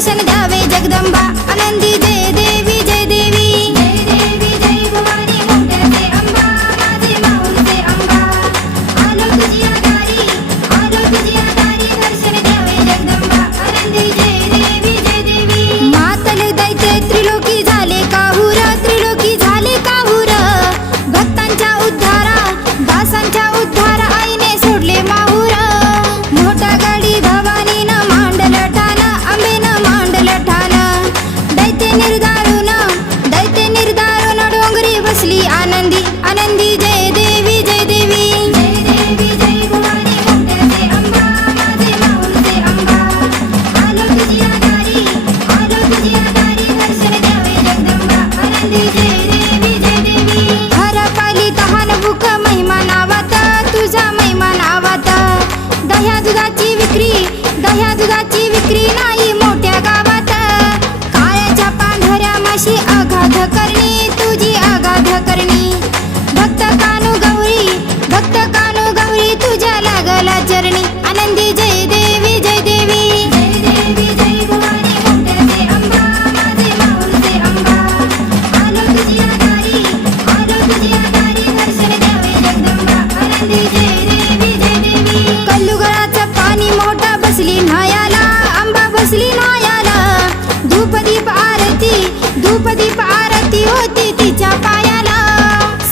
దర్శన దావే జగదంబ. ह्या दुधाची विक्री नाही. बसली नायाला आंबा बसली नायाला धूपदीप आरती धूपदीप आरती होती तिच्या पायाला.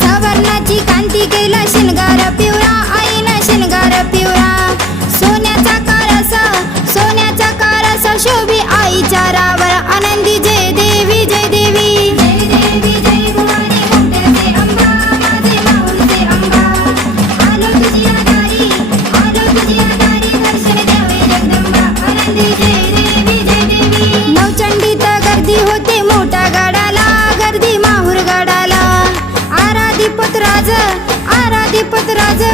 सवर्णाची कांती केला शिनगार पिवळा आईना शिनगार पिवळा. सोन्याचा कारसा सोन्याचा कारसा शोभी आराधी पत्राजे